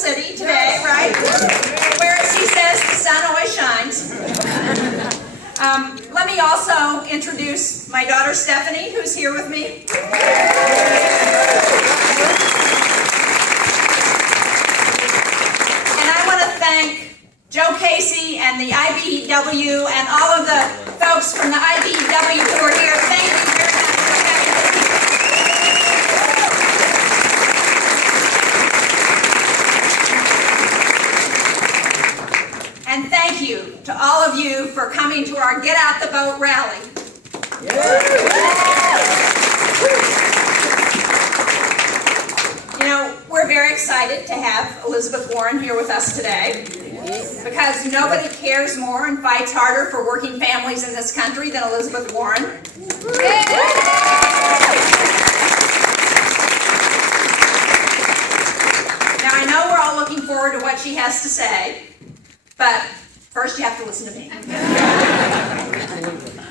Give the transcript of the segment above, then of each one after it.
City today, right? Where, as he says, the sun always shines. Let me also introduce my daughter Stephanie, who's here with me. And I want to thank Joe Casey and the IBEW and all of the folks from the IBEW who are here. Thank you very much for having me. And thank you to all of you for coming to our Get Out the Vote rally. You know, we're very excited to have Elizabeth Warren here with us today because nobody cares more and fights harder for working families in this country than Elizabeth Warren. Now, I know we're all looking forward to what she has to say. But first you have to listen to me.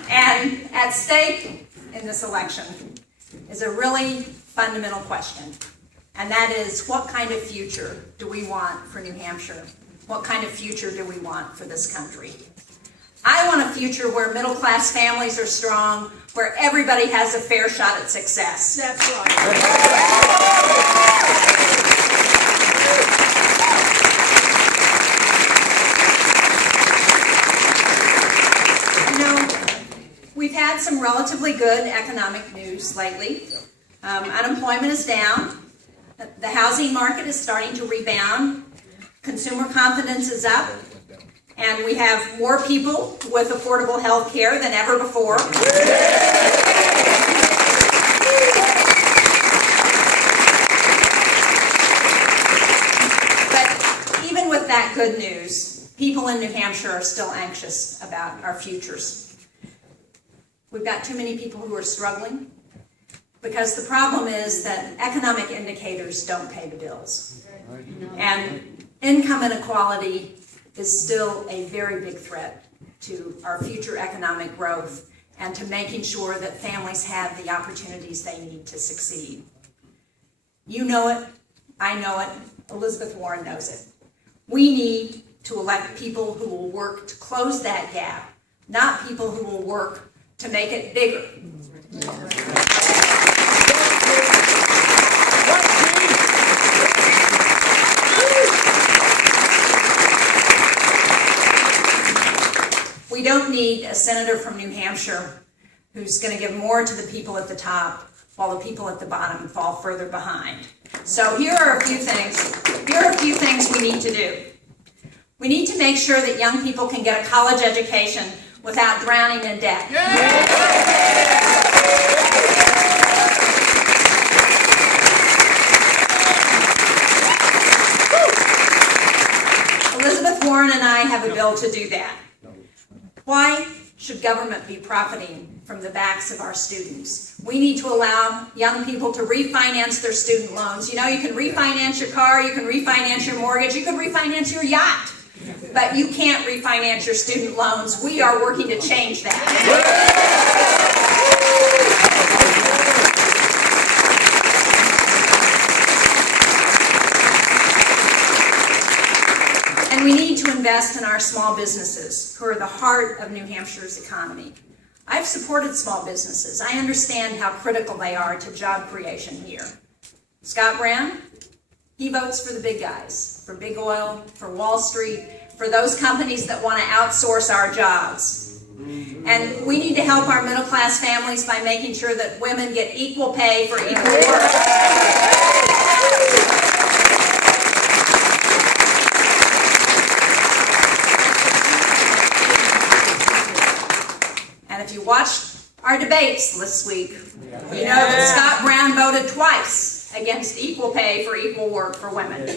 And at stake in this election is a really fundamental question. And that is, what kind of future do we want for New Hampshire? What kind of future do we want for this country? I want a future where middle-class families are strong, where everybody has a fair shot at success. That's right. We've had some relatively good economic news lately. Unemployment is down. The housing market is starting to rebound. Consumer confidence is up. And we have more people with affordable health care than ever before. But even with that good news, people in New Hampshire are still anxious about our futures. We've got too many people who are struggling because the problem is that economic indicators don't pay the bills. And income inequality is still a very big threat to our future economic growth and to making sure that families have the opportunities they need to succeed. You know it, I know it, Elizabeth Warren knows it. We need to elect people who will work to close that gap, not people who will work to make it bigger. We don't need a senator from New Hampshire who's going to give more to the people at the top while the people at the bottom fall further behind. So here are a few things. Here are a few things we need to do. We need to make sure that young people can get a college education without drowning in debt. Elizabeth Warren and I have a bill to do that. Why should government be profiting from the backs of our students? We need to allow young people to refinance their student loans. You know, you can refinance your car, you can refinance your mortgage, you can refinance your yacht. But you can't refinance your student loans. We are working to change that. And we need to invest in our small businesses, who are the heart of New Hampshire's economy. I've supported small businesses. I understand how critical they are to job creation here. Scott Brown, he votes for the big guys, for big oil, for Wall Street, for those companies that want to outsource our jobs. And we need to help our middle-class families by making sure that women get equal pay for equal work. And if you watched our debates this week, you know that Scott Brown voted twice against equal pay for equal work for women.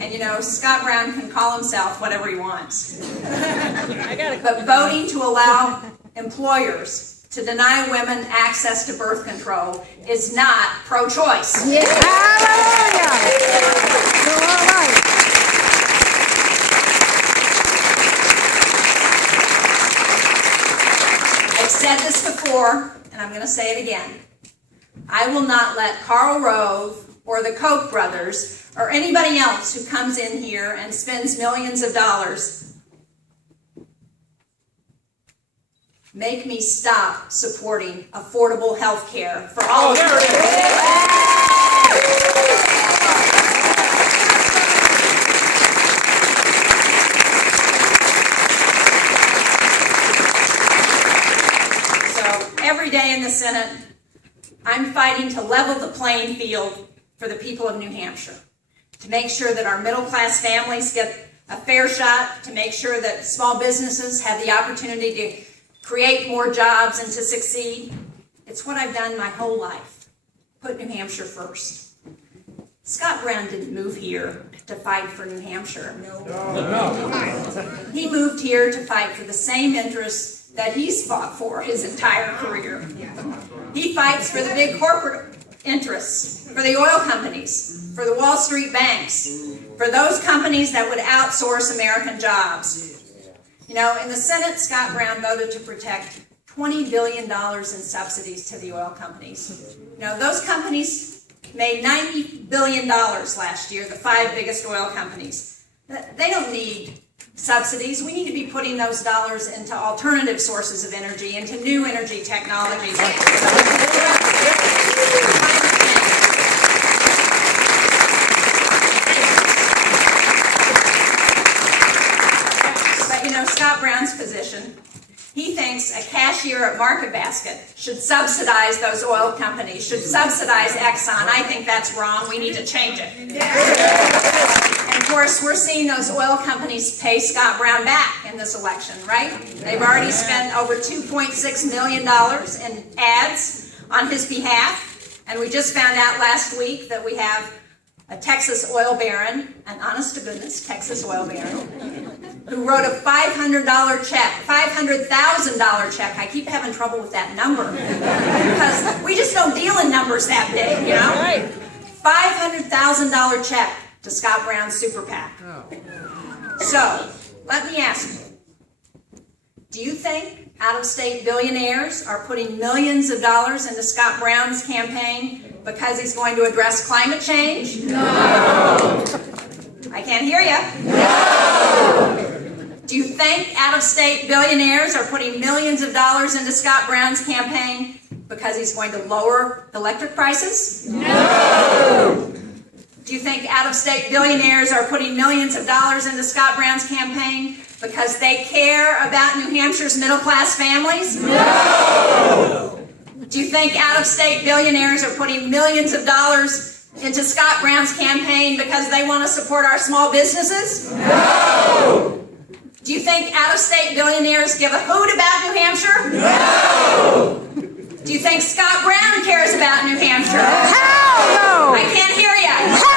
And you know, Scott Brown can call himself whatever he wants. But voting to allow employers to deny women access to birth control is not pro-choice. Yeah. I've said this before, and I'm going to say it again. I will not let Karl Rove or the Koch brothers or anybody else who comes in here and spends millions of dollars make me stop supporting affordable health care for all Americans. Every day in the Senate, I'm fighting to level the playing field for the people of New Hampshire, to make sure that our middle-class families get a fair shot, to make sure that small businesses have the opportunity to create more jobs and to succeed. It's what I've done my whole life, put New Hampshire first. Scott Brown didn't move here to fight for New Hampshire. No. He moved here to fight for the same interests that he's fought for his entire career. He fights for the big corporate interests, for the oil companies, for the Wall Street banks, for those companies that would outsource American jobs. You know, in the Senate, Scott Brown voted to protect $20 billion in subsidies to the oil companies. You know, those companies made $90 billion last year, the 5 biggest oil companies. They don't need subsidies. We need to be putting those dollars into alternative sources of energy, into new energy technologies. But you know, Scott Brown's position, he thinks a cashier at Market Basket should subsidize those oil companies, should subsidize Exxon. I think that's wrong. We need to change it. And of course, we're seeing those oil companies pay Scott Brown back in this election, right? They've already spent over $2.6 million in ads on his behalf. And we just found out last week that we have a Texas oil baron, an honest-to-goodness Texas oil baron, who wrote a $500 check, $500,000 check. I keep having trouble with that number because we just don't deal in numbers that big, you know? $500,000 check to Scott Brown's super PAC. So, let me ask you, do you think out-of-state billionaires are putting millions of dollars into Scott Brown's campaign because he's going to address climate change? No! I can't hear you. No! Do you think out-of-state billionaires are putting millions of dollars into Scott Brown's campaign because he's going to lower electric prices? No! Do you think out-of-state billionaires are putting millions of dollars into Scott Brown's campaign because they care about New Hampshire's middle-class families? No! Do you think out-of-state billionaires are putting millions of dollars into Scott Brown's campaign because they want to support our small businesses? No! Do you think out-of-state billionaires give a hoot about New Hampshire? No! Do you think Scott Brown cares about New Hampshire? Hell no! I can't hear you.